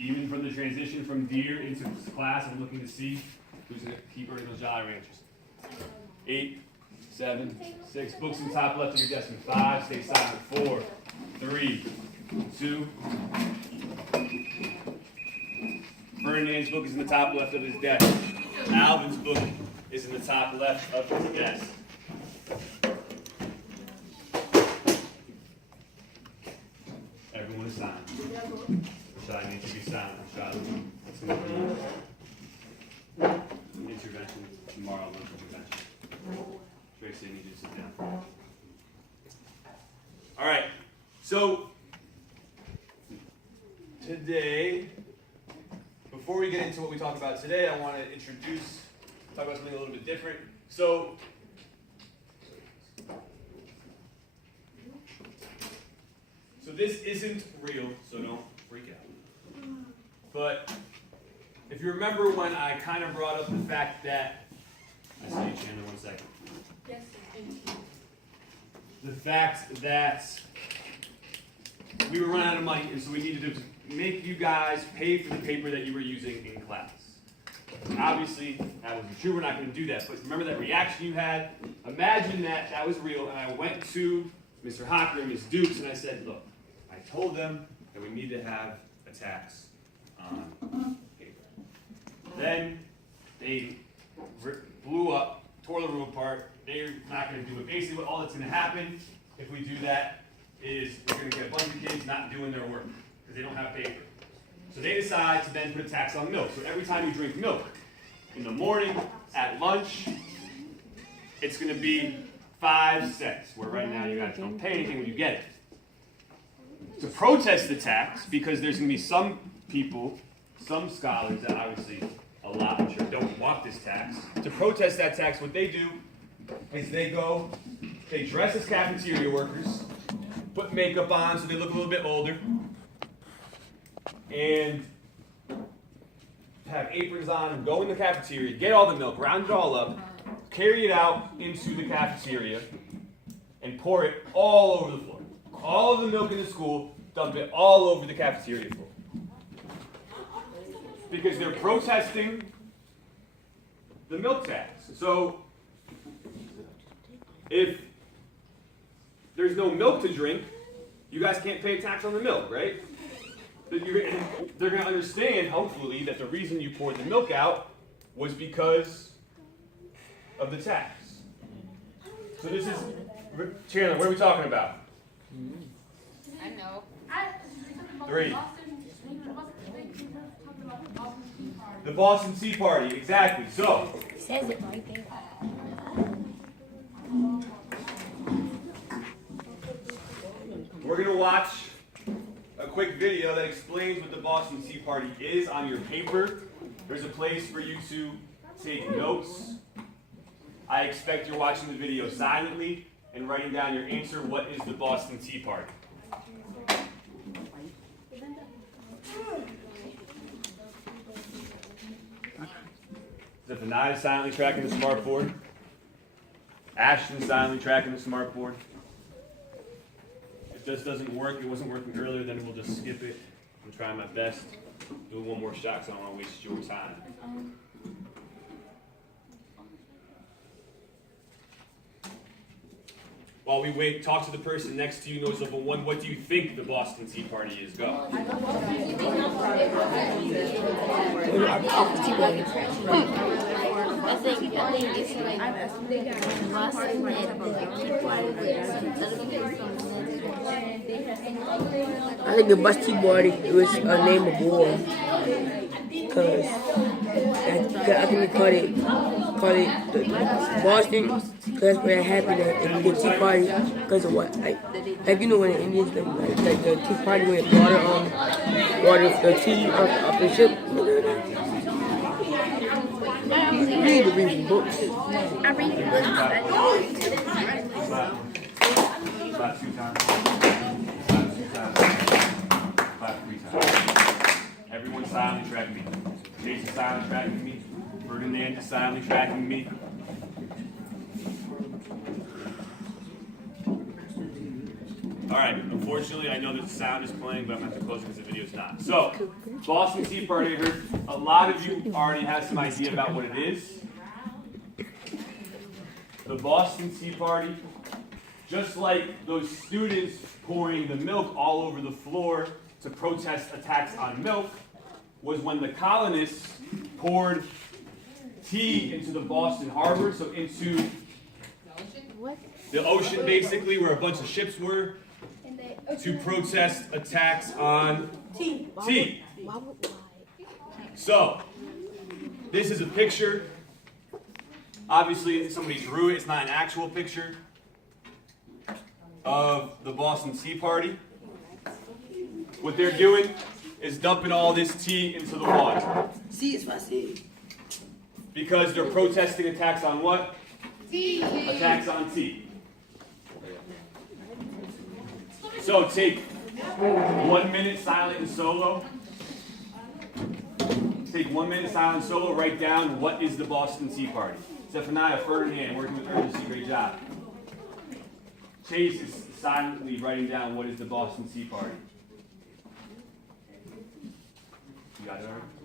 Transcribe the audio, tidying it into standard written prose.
Even from the transition from deer into class, I'm looking to see who's going to keep earning those Jolly Ranchers. 8, 7, 6. Books in the top left of your desk. 5. Stay silent. 4, 3, 2. Ferdinand's book is in the top left of his desk. Alvin's book is in the top left of his desk. Everyone is silent. Rashad needs to be silent. Rashad, it's going to be an intervention tomorrow. Lunch intervention. Tracy, I need you to sit down. All right. So today, before we get into what we talk about today, I want to talk about something a little bit different. So this isn't real, so don't freak out. But if you remember when I kind of brought up the fact that, I see you, Chandler, 1 second. Yes, thank you. The fact that we were running out of money, and so we needed to make you guys pay for the paper that you were using in class. Obviously, that wasn't true. We're not going to do that. But remember that reaction you had? Imagine that was real, and I went to Mr. Hocker and Ms. Dukes, and I said, look, I told them that we need to have a tax on paper. Then they blew up, tore the room apart. They're not going to do it. Basically, all that's going to happen if we do that is we're going to get a bunch of kids not doing their work because they don't have paper. So they decide to then put a tax on milk. So every time you drink milk, in the morning, at lunch, it's going to be 5 cents, where right now you guys don't pay anything when you get it. To protest the tax, because there's going to be some people, some scholars that obviously a lot, I'm sure, don't want this tax. To protest that tax, what they do is they dress as cafeteria workers, put makeup on so they look a little bit older, and have aprons on and go in the cafeteria, get all the milk, round it all up, carry it out into the cafeteria, and pour it all over the floor. All of the milk in the school, dump it all over the cafeteria floor. Because they're protesting the milk tax. So, if there's no milk to drink, you guys can't pay a tax on the milk, right? They're going to understand, hopefully, that the reason you poured the milk out was because of the tax. So this is, Chandler, what are we talking about? I know. 3. The Boston Tea Party, exactly. So, It says it right there. we're going to watch a quick video that explains what the Boston Tea Party is on your paper. There's a place for you to take notes. I expect you're watching the video silently and writing down your answer. What is the Boston Tea Party? Zephaniah is silently tracking the smartboard. Ashton silently tracking the smartboard. If this doesn't work, it wasn't working earlier, then we'll just skip it. I'm trying my best. Do one more shot because I don't want to waste your time. While we wait, talk to the person next to you, notice level 1. What do you think the Boston Tea Party is? Go. I think it's like Boston and I think the bus tea party it was a name of war. Cause I think we call it the Boston. Cause that's where it happened at the tea party. Cause of what? Like you know when the Indians like the tea party when water the tea off the ship. You need to read some books. I read books. Clap 2 times. Clap 3 times. Everyone silently tracking me. Jason silently tracking me. Ferdinand is silently tracking me. All right, before Unfortunately, I know that the sound is playing, but I'm going to have to close it because the video's not. So, Boston Tea Party, I heard a lot of you already have some idea about what it is. The Boston Tea Party, just like those students pouring the milk all over the floor to protest attacks on milk, was when the colonists poured tea into the Boston Harbor, so into the ocean basically, where a bunch of ships were, to protest attacks on tea. So, this is a picture. Obviously, somebody drew it. It's not an actual picture of the Boston Tea Party. What they're doing is dumping all this tea into the water. Because they're protesting attacks on what? Tea. Attacks on tea. So take 1 minute silent and solo. Take 1 minute silent solo, write down what is the Boston Tea Party. Zephaniah, Ferdinand, working with urgency, great job. Chase is silently writing down what is the Boston Tea Party. You got it already?